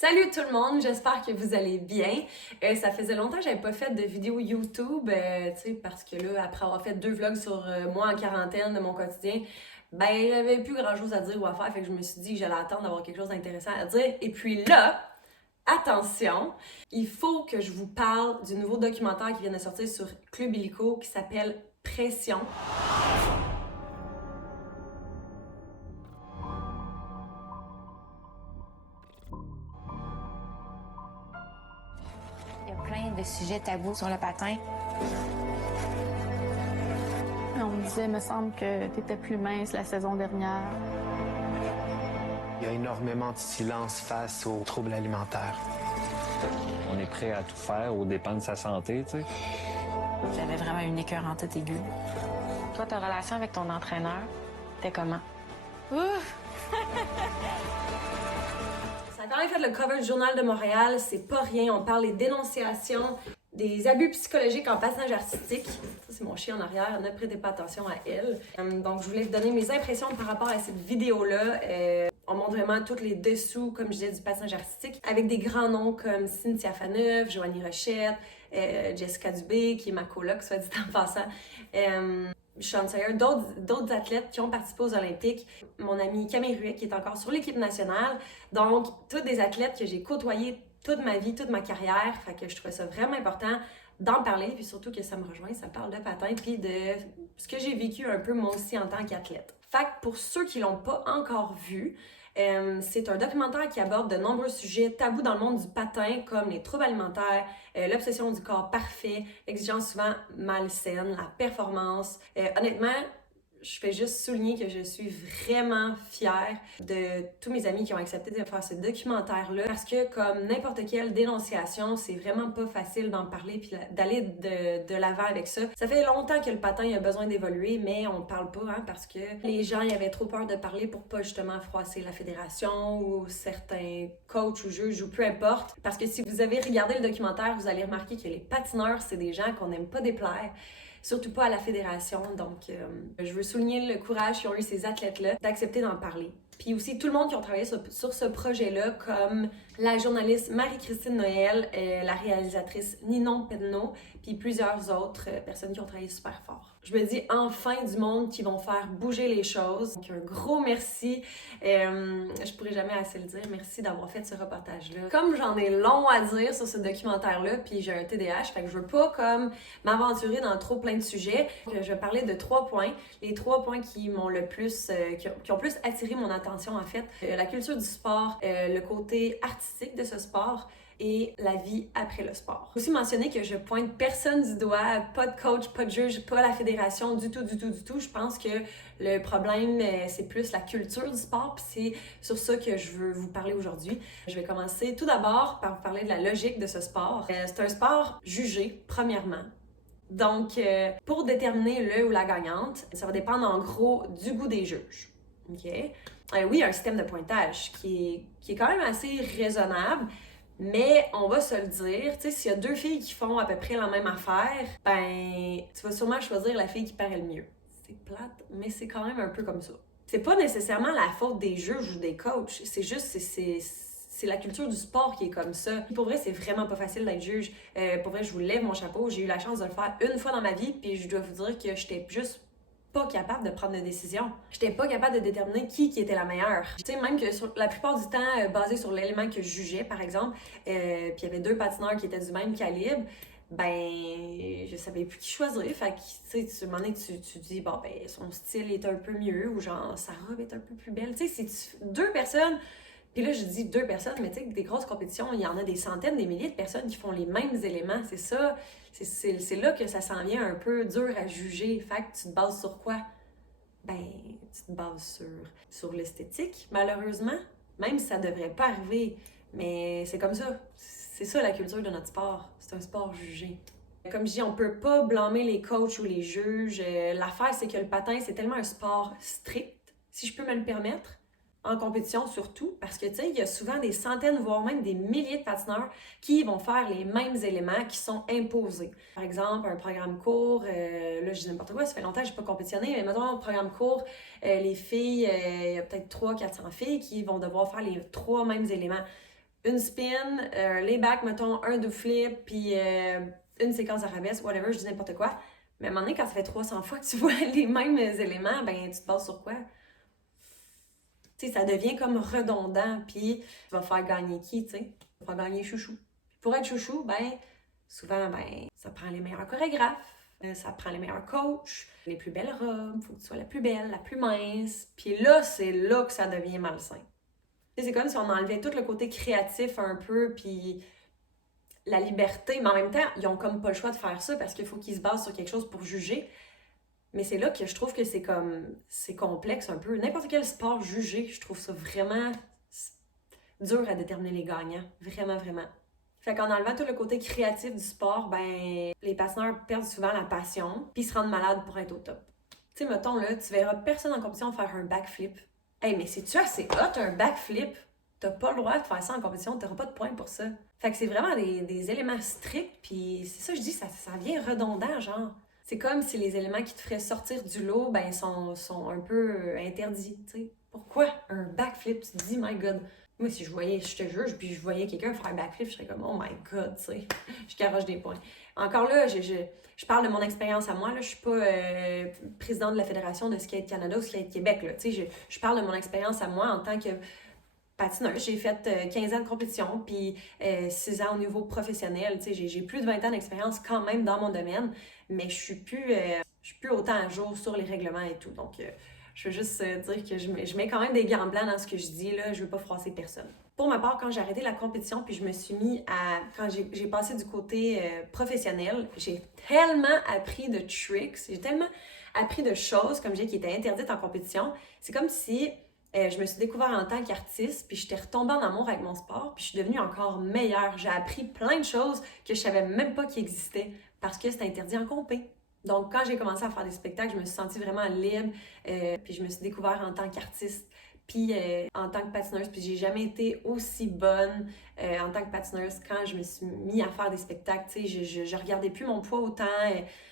Salut tout le monde, j'espère que vous allez bien. Ça faisait longtemps que j'avais pas fait de vidéo YouTube, parce que là, après avoir fait 2 vlogs sur moi en quarantaine de mon quotidien, j'avais plus grand chose à dire ou à faire, fait que je me suis dit que j'allais attendre d'avoir quelque chose d'intéressant à dire. Et puis là, attention, il faut que je vous parle du nouveau documentaire qui vient de sortir sur Club Illico qui s'appelle Pression. Il y a plein de sujets tabous sur le patin. On me disait, me semble que tu étais plus mince la saison dernière. Il y a énormément de silence face aux troubles alimentaires. On est prêt à tout faire aux dépens de sa santé, tu sais. J'avais vraiment une écœur en tête aiguë. Toi, ta relation avec ton entraîneur, c'était comment? Ça a quand même fait le cover du Journal de Montréal, c'est pas rien, on parle des dénonciations, des abus psychologiques en patinage artistique. Ça, c'est mon chien en arrière, ne prêtez pas attention à elle. Donc, je voulais vous donner mes impressions par rapport à cette vidéo-là. On montre vraiment tous les dessous, comme je disais, du patinage artistique, avec des grands noms comme Cynthia Phaneuf, Joanie Rochette, Jessica Dubé, qui est ma coloc, soit dit en passant. Sean Sawyer, d'autres athlètes qui ont participé aux Olympiques. Mon ami Camille Ruet, qui est encore sur l'équipe nationale. Donc, tous des athlètes que j'ai côtoyés toute ma vie, toute ma carrière. Fait que je trouvais ça vraiment important d'en parler, puis surtout que ça me rejoint, ça parle de patin, puis de ce que j'ai vécu un peu moi aussi en tant qu'athlète. Fait que pour ceux qui l'ont pas encore vu, c'est un documentaire qui aborde de nombreux sujets tabous dans le monde du patin, comme les troubles alimentaires, l'obsession du corps parfait, l'exigence souvent malsaine, la performance. Honnêtement, je fais juste souligner que je suis vraiment fière de tous mes amis qui ont accepté de faire ce documentaire-là parce que, comme n'importe quelle dénonciation, c'est vraiment pas facile d'en parler puis d'aller de l'avant avec ça. Ça fait longtemps que le patin a besoin d'évoluer, mais on parle pas, parce que les gens y avaient trop peur de parler pour pas justement froisser la fédération ou certains coachs ou juges ou peu importe. Parce que si vous avez regardé le documentaire, vous allez remarquer que les patineurs, c'est des gens qu'on n'aime pas déplaire. Surtout pas à la fédération. Donc, je veux souligner le courage qu'ont eu ces athlètes-là d'accepter d'en parler. Puis aussi, tout le monde qui a travaillé sur ce projet-là, comme la journaliste Marie-Christine Noël, la réalisatrice Ninon Penneau, puis plusieurs autres personnes qui ont travaillé super fort. Je me dis enfin du monde qui vont faire bouger les choses. Donc, un gros merci. Je pourrais jamais assez le dire. Merci d'avoir fait ce reportage-là. Comme j'en ai long à dire sur ce documentaire-là, puis j'ai un TDAH, fait que je veux pas comme m'aventurer dans trop plein de sujets. Je vais parler de 3 points. Les 3 points qui m'ont le plus, qui ont plus attiré mon attention en fait. La culture du sport, le côté artistique de ce sport et la vie après le sport. Aussi mentionner que je pointe personne du doigt, pas de coach, pas de juge, pas la fédération, du tout. Je pense que le problème, c'est plus la culture du sport, puis c'est sur ça que je veux vous parler aujourd'hui. Je vais commencer tout d'abord par vous parler de la logique de ce sport. C'est un sport jugé, premièrement. Donc, pour déterminer le ou la gagnante, ça va dépendre en gros du goût des juges. OK? Oui, il y a un système de pointage qui est quand même assez raisonnable, mais on va se le dire, tu sais, s'il y a 2 filles qui font à peu près la même affaire, tu vas sûrement choisir la fille qui paraît le mieux. C'est plate, mais c'est quand même un peu comme ça. C'est pas nécessairement la faute des juges ou des coachs, c'est juste, c'est la culture du sport qui est comme ça. Pour vrai, c'est vraiment pas facile d'être juge. Pour vrai, je vous lève mon chapeau. J'ai eu la chance de le faire une fois dans ma vie, puis je dois vous dire que j'étais juste pas capable de prendre de décision. J'étais pas capable de déterminer qui était la meilleure. Tu sais, même que sur la plupart du temps, basé sur l'élément que je jugeais, par exemple, puis il y avait 2 patineurs qui étaient du même calibre, je savais plus qui choisir. Fait que, tu sais, à un moment donné, tu dis, son style est un peu mieux, ou genre, sa robe est un peu plus belle. Tu sais, c'est 2 personnes. Puis là, je dis 2 personnes, mais tu sais, des grosses compétitions, il y en a des centaines, des milliers de personnes qui font les mêmes éléments. C'est ça, c'est là que ça s'en vient un peu dur à juger. Fait que tu te bases sur quoi? Tu te bases sur l'esthétique, malheureusement. Même si ça devrait pas arriver. Mais c'est comme ça. C'est ça la culture de notre sport. C'est un sport jugé. Comme je dis, on peut pas blâmer les coachs ou les juges. L'affaire, c'est que le patin, c'est tellement un sport strict, si je peux me le permettre. En compétition surtout, parce que tu sais, il y a souvent des centaines, voire même des milliers de patineurs qui vont faire les mêmes éléments qui sont imposés. Par exemple, un programme court, là je dis n'importe quoi, ça fait longtemps que je n'ai pas compétitionné, mais mettons un programme court, les filles, il y a peut-être 300-400 filles qui vont devoir faire les 3 mêmes éléments. une spin, layback, mettons, un double flip, puis une séquence arabesque, whatever, je dis n'importe quoi. Mais à un moment donné, quand ça fait 300 fois que tu vois les mêmes éléments, ben tu te bases sur quoi? Tu sais, ça devient comme redondant, puis tu vas faire gagner qui, tu sais? Tu vas faire gagner chouchou. Pour être chouchou, ben souvent, ben ça prend les meilleurs chorégraphes, ça prend les meilleurs coachs, les plus belles robes, faut que tu sois la plus belle, la plus mince. Puis là, c'est là que ça devient malsain. C'est comme si on enlevait tout le côté créatif un peu, puis la liberté, mais en même temps, ils ont comme pas le choix de faire ça parce qu'il faut qu'ils se basent sur quelque chose pour juger. Mais c'est là que je trouve que c'est complexe un peu. N'importe quel sport jugé, je trouve ça vraiment dur à déterminer les gagnants. Vraiment, vraiment. Fait qu'en enlevant tout le côté créatif du sport, ben les patineurs perdent souvent la passion, puis ils se rendent malades pour être au top. Tu sais, mettons, là, tu verras personne en compétition faire un backflip. Hey, mais c'est-tu assez hot, un backflip? T'as pas le droit de faire ça en compétition, t'auras pas de points pour ça. Fait que c'est vraiment des éléments stricts, puis c'est ça que je dis, ça vient redondant, genre. C'est comme si les éléments qui te feraient sortir du lot, ben, sont un peu interdits, tu sais. Pourquoi un backflip? Tu te dis, my God. Moi, si je te juge, puis je voyais quelqu'un faire un backflip, je serais comme, oh my God, tu sais. Je garoche des points. Encore là, je parle de mon expérience à moi, là. Je suis pas présidente de la Fédération de Skate Canada ou Skate Québec, là. Tu sais, je parle de mon expérience à moi en tant que patineuse. J'ai fait 15 ans de compétition, puis 6 ans au niveau professionnel. Tu sais, j'ai plus de 20 ans d'expérience quand même dans mon domaine, mais je suis plus autant à jour sur les règlements et tout. Donc, je veux juste dire que je mets quand même des gants blancs dans ce que je dis, là. Je veux pas froisser personne. Pour ma part, quand j'ai arrêté la compétition, puis je me suis mis à... Quand j'ai passé du côté professionnel, j'ai tellement appris de tricks, j'ai tellement appris de choses, comme je dis, qui étaient interdites en compétition. C'est comme si... je me suis découvert en tant qu'artiste, puis j'étais retombée en amour avec mon sport, puis je suis devenue encore meilleure. J'ai appris plein de choses que je savais même pas qui existaient parce que c'était interdit en compé. Donc, quand j'ai commencé à faire des spectacles, je me suis sentie vraiment libre, puis je me suis découvert en tant qu'artiste, puis en tant que patineuse, puis j'ai jamais été aussi bonne en tant que patineuse quand je me suis mis à faire des spectacles. Tu sais, je regardais plus mon poids autant,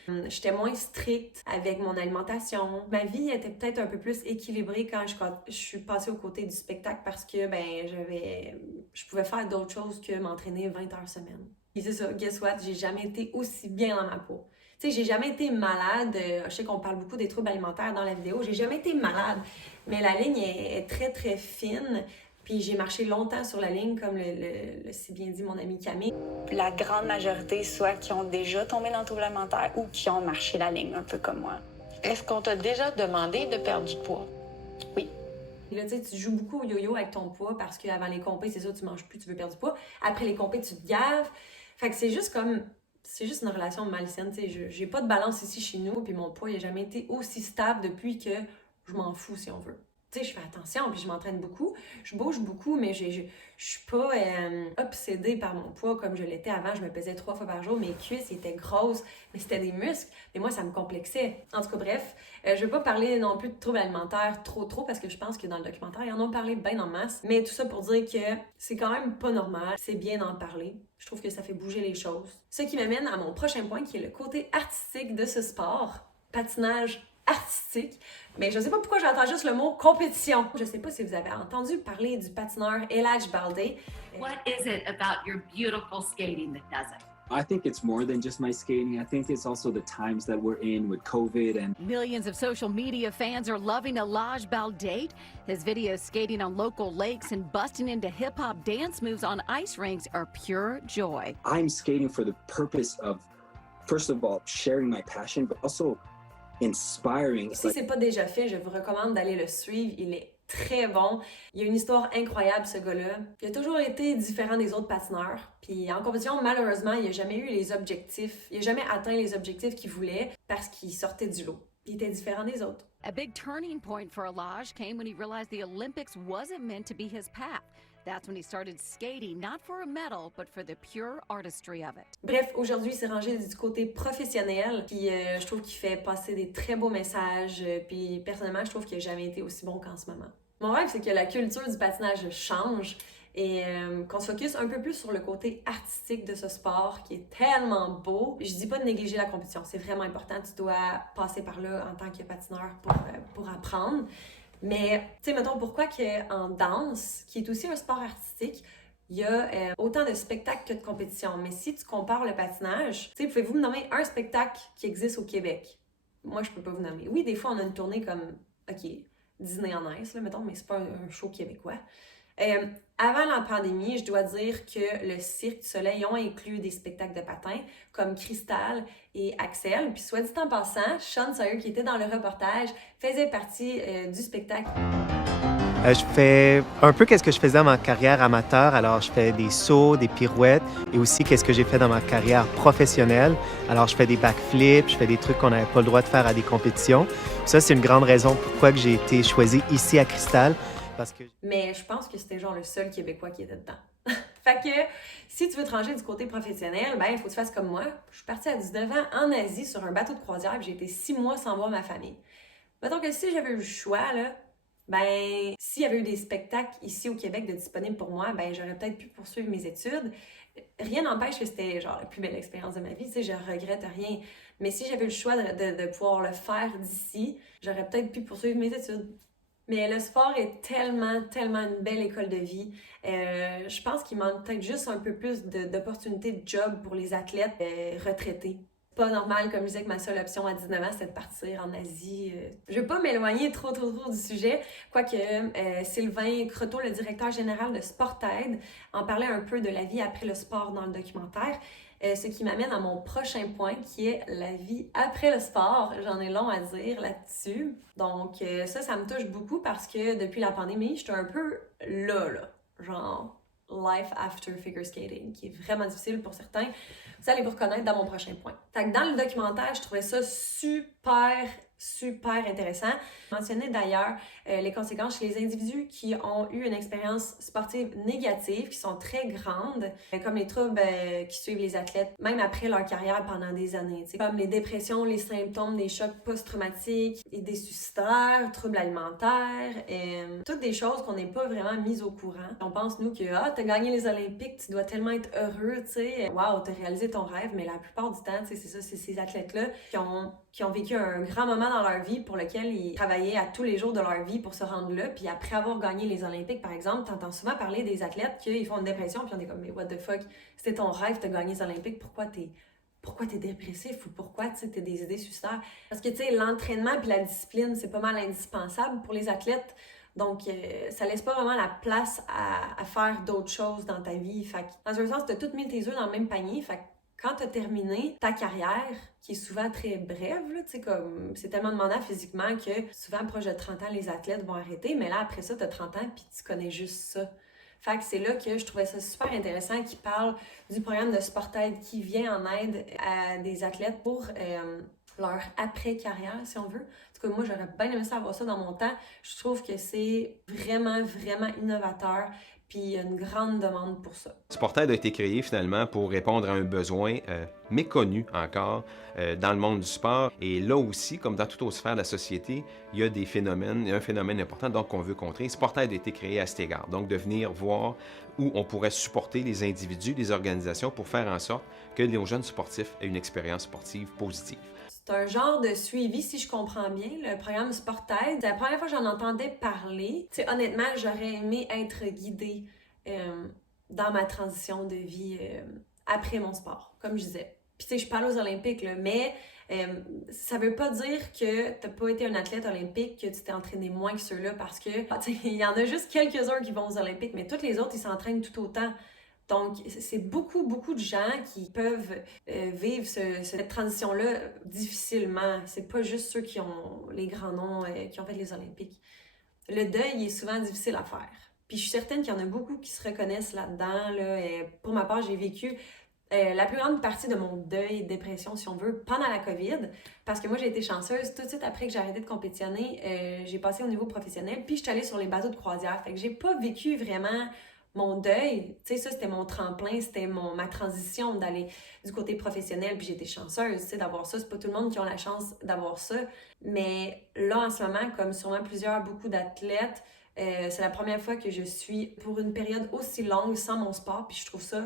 j'étais moins stricte avec mon alimentation. Ma vie était peut-être un peu plus équilibrée quand je suis passée aux côtés du spectacle parce que je pouvais faire d'autres choses que m'entraîner 20 heures semaine. Et c'est ça, guess what? J'ai jamais été aussi bien dans ma peau. Tu sais, j'ai jamais été malade. Je sais qu'on parle beaucoup des troubles alimentaires dans la vidéo. J'ai jamais été malade, mais la ligne est très, très fine. Puis j'ai marché longtemps sur la ligne, comme le si bien dit mon amie Camille. La grande majorité, soit qui ont déjà tombé dans le trouble alimentaire ou qui ont marché la ligne, un peu comme moi. Est-ce qu'on t'a déjà demandé de perdre du poids? Oui. Là, tu sais, tu joues beaucoup au yo-yo avec ton poids parce qu'avant les compés, c'est ça, tu manges plus, tu veux perdre du poids. Après les compés, tu te gaves. Fait que c'est juste une relation malsaine, tu sais. J'ai pas de balance ici chez nous, puis mon poids, il a jamais été aussi stable depuis que je m'en fous, si on veut. Tu sais, je fais attention, puis je m'entraîne beaucoup, je bouge beaucoup, mais je suis pas obsédée par mon poids comme je l'étais avant. Je me pesais 3 fois par jour, mes cuisses étaient grosses, mais c'était des muscles, mais moi, ça me complexait. En tout cas, bref, je veux pas parler non plus de troubles alimentaires trop, parce que je pense que dans le documentaire, ils en ont parlé bien en masse, mais tout ça pour dire que c'est quand même pas normal, c'est bien d'en parler. Je trouve que ça fait bouger les choses. Ce qui m'amène à mon prochain point, qui est le côté artistique de ce sport, patinage artistique. Mais je sais pas pourquoi j'entends juste le mot compétition. Je sais pas si vous avez entendu parler du patineur Elaj Balde. What is it about your beautiful skating that does it? I think it's more than just my skating. I think it's also the times that we're in with COVID and... Millions of social media fans are loving Elaj Balde. His videos skating on local lakes and busting into hip-hop dance moves on ice rinks are pure joy. I'm skating for the purpose of, first of all, sharing my passion, but also inspiring. Si c'est pas déjà fait, je vous recommande d'aller le suivre. Il est très bon. Il a une histoire incroyable, ce gars-là. Il a toujours été différent des autres patineurs. Puis en compétition, malheureusement, il n'a jamais eu les objectifs. Il n'a jamais atteint les objectifs qu'il voulait parce qu'il sortait du lot. Il était différent des autres. A big turning point for Elaj came when he realized the Olympics wasn't meant to be his path. That's when he started skating, not for a medal, but for the pure artistry of it. Bref, aujourd'hui, il s'est rangé du côté professionnel, puis je trouve qu'il fait passer des très beaux messages, puis personnellement, je trouve qu'il n'a jamais été aussi bon qu'en ce moment. Mon rêve, c'est que la culture du patinage change et qu'on se focus un peu plus sur le côté artistique de ce sport qui est tellement beau. Je dis pas de négliger la compétition, c'est vraiment important, tu dois passer par là en tant que patineur pour apprendre. Mais, tu sais, mettons, pourquoi qu'en danse, qui est aussi un sport artistique, il y a autant de spectacles que de compétitions. Mais si tu compares le patinage, tu sais, pouvez-vous me nommer un spectacle qui existe au Québec? Moi, je peux pas vous nommer. Oui, des fois, on a une tournée comme, OK, Disney on Ice, là, mettons, mais c'est pas un show québécois. Avant la pandémie, je dois dire que le Cirque du Soleil ont inclus des spectacles de patins comme Cristal et Axel. Puis soit dit en passant, Sean Sawyer, qui était dans le reportage, faisait partie du spectacle. Je fais un peu qu'est-ce que je faisais dans ma carrière amateur. Alors, je fais des sauts, des pirouettes et aussi qu'est-ce que j'ai fait dans ma carrière professionnelle. Alors, je fais des backflips, je fais des trucs qu'on n'avait pas le droit de faire à des compétitions. Ça, c'est une grande raison pourquoi que j'ai été choisi ici à Cristal. Parce que... Mais je pense que c'était genre le seul Québécois qui était dedans. Fait que si tu veux te ranger du côté professionnel, ben il faut que tu fasses comme moi. Je suis partie à 19 ans en Asie sur un bateau de croisière et j'ai été 6 mois sans voir ma famille. Mettons que si j'avais eu le choix, là, ben, s'il y avait eu des spectacles ici au Québec de disponibles pour moi, ben, j'aurais peut-être pu poursuivre mes études. Rien n'empêche que c'était genre la plus belle expérience de ma vie, tu sais, je regrette rien. Mais si j'avais eu le choix de pouvoir le faire d'ici, j'aurais peut-être pu poursuivre mes études. Mais le sport est tellement une belle école de vie. Je pense qu'il manque peut-être juste un peu plus d'opportunités de job pour les athlètes retraités. Pas normal, comme je disais, que ma seule option à 19 ans, c'était de partir en Asie. Je veux pas m'éloigner trop du sujet, quoique Sylvain Croteau, le directeur général de Sportaid, en parlait un peu de la vie après le sport dans le documentaire. Ce qui m'amène à mon prochain point, qui est la vie après le sport. J'en ai long à dire là-dessus. Donc ça me touche beaucoup parce que depuis la pandémie, j'étais un peu là, genre life after figure skating, qui est vraiment difficile pour certains. Vous allez vous reconnaître dans mon prochain point. Fait que dans le documentaire, je trouvais ça super intéressant. Je mentionnais d'ailleurs les conséquences chez les individus qui ont eu une expérience sportive négative, qui sont très grandes, comme les troubles qui suivent les athlètes, même après leur carrière pendant des années, t'sais, comme les dépressions, les symptômes des chocs post-traumatiques, idées suicidaires, troubles alimentaires, toutes des choses qu'on n'est pas vraiment mises au courant. On pense, nous, que t'as gagné les Olympiques, tu dois tellement être heureux, tu sais, wow, t'as réalisé ton rêve, mais la plupart du temps, c'est ça, c'est ces athlètes-là qui ont vécu un grand moment dans leur vie pour lequel ils travaillaient à tous les jours de leur vie pour se rendre là. Puis après avoir gagné les Olympiques, par exemple, t'entends souvent parler des athlètes qui font une dépression puis on est comme « Mais what the fuck, c'était ton rêve, t'as gagné les Olympiques, pourquoi t'es dépressif ou pourquoi t'as des idées suicidaires? » Parce que tu sais, l'entraînement puis la discipline, c'est pas mal indispensable pour les athlètes. Donc, ça laisse pas vraiment la place à faire d'autres choses dans ta vie. Fait que, dans un sens, t'as toutes mis tes œufs dans le même panier. Fait que quand tu as terminé ta carrière, qui est souvent très brève, là, comme c'est tellement demandant physiquement que souvent, proche de 30 ans, les athlètes vont arrêter. Mais là, après ça, tu as 30 ans puis tu connais juste ça. Fait que c'est là que je trouvais ça super intéressant qu'ils parlent du programme de Sportaid qui vient en aide à des athlètes pour leur après-carrière, si on veut. En tout cas, moi, j'aurais bien aimé savoir ça dans mon temps. Je trouve que c'est vraiment innovateur. Puis il y a une grande demande pour ça. Sportaid a été créé finalement pour répondre à un besoin méconnu encore dans le monde du sport. Et là aussi, comme dans toute autre sphère de la société, il y a un phénomène important donc qu'on veut contrer. Sportaid a été créé à cet égard, donc de venir voir où on pourrait supporter les individus, les organisations pour faire en sorte que les jeunes sportifs aient une expérience sportive positive. C'est un genre de suivi, si je comprends bien, le programme Sportaid. C'est la première fois que j'en entendais parler. T'sais, honnêtement, j'aurais aimé être guidée dans ma transition de vie après mon sport, comme je disais. Puis tu sais, je parle aux Olympiques, là, mais ça veut pas dire que t'as pas été un athlète olympique, que tu t'es entraîné moins que ceux-là, parce que il y en a juste quelques-uns qui vont aux Olympiques, mais tous les autres, ils s'entraînent tout autant. Donc, c'est beaucoup de gens qui peuvent vivre cette transition-là difficilement. C'est pas juste ceux qui ont les grands noms, qui ont fait les Olympiques. Le deuil, il est souvent difficile à faire. Puis je suis certaine qu'il y en a beaucoup qui se reconnaissent là-dedans. Là. Pour ma part, j'ai vécu la plus grande partie de mon deuil, dépression, si on veut, pendant la COVID. Parce que moi, j'ai été chanceuse. Tout de suite après que j'ai arrêté de compétitionner, j'ai passé au niveau professionnel. Puis je suis allée sur les bateaux de croisière. Fait que j'ai pas vécu vraiment mon deuil, tu sais, ça c'était mon tremplin, c'était ma transition d'aller du côté professionnel, puis j'ai été chanceuse, tu sais, d'avoir ça. C'est pas tout le monde qui a la chance d'avoir ça, mais là, en ce moment, comme sûrement beaucoup d'athlètes, c'est la première fois que je suis pour une période aussi longue sans mon sport, puis je trouve ça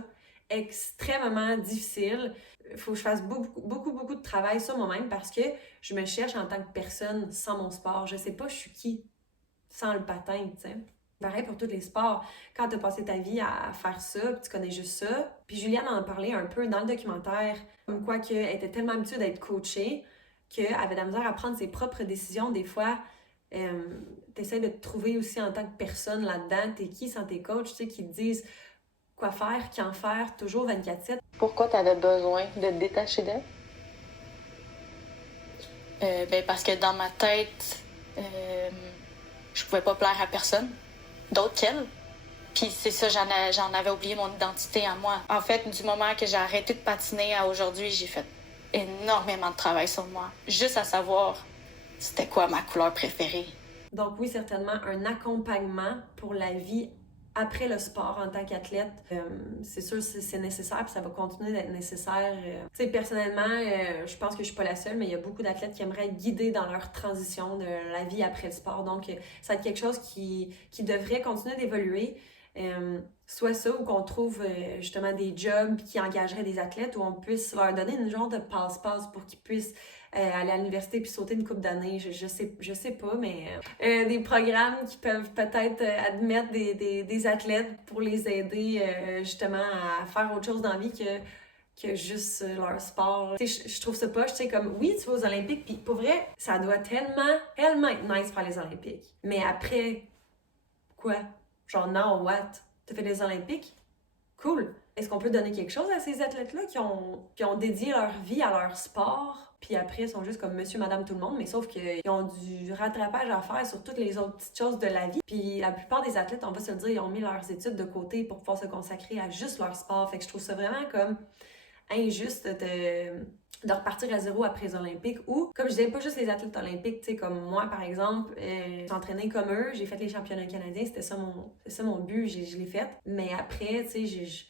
extrêmement difficile. Il faut que je fasse beaucoup de travail sur moi-même parce que je me cherche en tant que personne sans mon sport. Je sais pas je suis qui sans le patin, tu sais. Pareil pour tous les sports. Quand tu as passé ta vie à faire ça, puis tu connais juste ça. Puis Juliane en a parlé un peu dans le documentaire, comme quoi qu'elle était tellement habituée d'être coachée qu'elle avait de la misère à prendre ses propres décisions. Des fois, tu essaies de te trouver aussi en tant que personne là-dedans. T'es qui sans tes coachs, tu sais, qui te disent quoi faire, qu'en faire, toujours 24/7. Pourquoi tu avais besoin de te détacher d'elle? Parce que dans ma tête, je pouvais pas plaire à personne d'autre qu'elle. Puis c'est ça, j'en avais oublié mon identité à moi. En fait, du moment que j'ai arrêté de patiner à aujourd'hui, j'ai fait énormément de travail sur moi. Juste à savoir c'était quoi ma couleur préférée. Donc oui, certainement un accompagnement pour la vie après le sport en tant qu'athlète. C'est sûr c'est nécessaire, puis ça va continuer d'être nécessaire. Tu sais, personnellement, je pense que je suis pas la seule, mais il y a beaucoup d'athlètes qui aimeraient être guidés dans leur transition de la vie après le sport. Donc, ça va être quelque chose qui devrait continuer d'évoluer. Soit ça, ou qu'on trouve justement des jobs qui engageraient des athlètes, où on puisse leur donner une genre de passe-passe pour qu'ils puissent aller à l'université puis sauter une couple d'années. Je sais pas, mais des programmes qui peuvent peut-être admettre des athlètes pour les aider justement à faire autre chose dans la vie que juste leur sport. Tu sais, je trouve ça poche, tu sais, comme oui, tu vas aux Olympiques, puis pour vrai, ça doit tellement être nice faire les Olympiques. Mais après, quoi? Genre, now what? T'as fait les Olympiques? Cool. Est-ce qu'on peut donner quelque chose à ces athlètes-là qui ont dédié leur vie à leur sport, puis après, ils sont juste comme monsieur, madame, tout le monde, mais sauf qu'ils ont du rattrapage à faire sur toutes les autres petites choses de la vie. Puis la plupart des athlètes, on va se le dire, ils ont mis leurs études de côté pour pouvoir se consacrer à juste leur sport. Fait que je trouve ça vraiment comme injuste de repartir à zéro après les Olympiques, ou, comme je disais, pas juste les athlètes olympiques, tu sais, comme moi, par exemple, j'ai entraîné comme eux, j'ai fait les championnats canadiens, c'était ça mon but, je l'ai fait. Mais après, tu sais,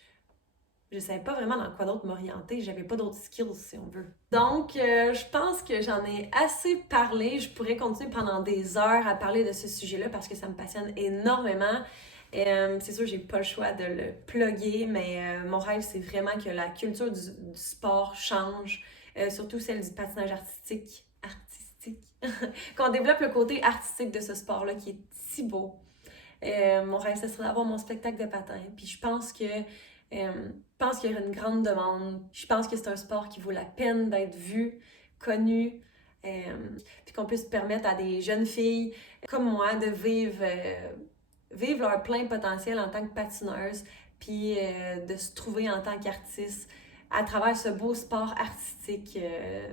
je savais pas vraiment dans quoi d'autre m'orienter, j'avais pas d'autres skills, si on veut. Donc, je pense que j'en ai assez parlé, je pourrais continuer pendant des heures à parler de ce sujet-là parce que ça me passionne énormément. C'est sûr, j'ai pas le choix de le plugger, mais mon rêve, c'est vraiment que la culture du sport change, surtout celle du patinage artistique. Qu'on développe le côté artistique de ce sport-là qui est si beau. Mon rêve, ce serait d'avoir mon spectacle de patin. Puis je pense qu'il y aurait une grande demande. Je pense que c'est un sport qui vaut la peine d'être vu, connu, puis qu'on puisse permettre à des jeunes filles comme moi de vivre leur plein potentiel en tant que patineuse, puis de se trouver en tant qu'artiste à travers ce beau sport artistique.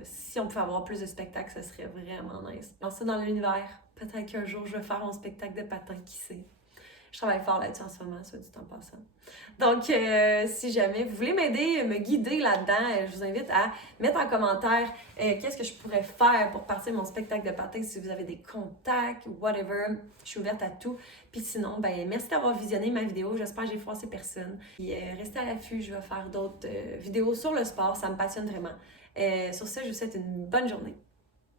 Si on pouvait avoir plus de spectacles, ce serait vraiment nice. Dans ça, dans l'univers, peut-être qu'un jour, je vais faire mon spectacle de patin, qui sait. Je travaille fort là-dessus en ce moment, soit dit en passant. Donc, si jamais vous voulez m'aider, me guider là-dedans, je vous invite à mettre en commentaire qu'est-ce que je pourrais faire pour partir mon spectacle de patin, si vous avez des contacts ou whatever. Je suis ouverte à tout. Puis sinon, merci d'avoir visionné ma vidéo. J'espère que j'ai froissé personne. Puis restez à l'affût, je vais faire d'autres vidéos sur le sport. Ça me passionne vraiment. Sur ce, je vous souhaite une bonne journée.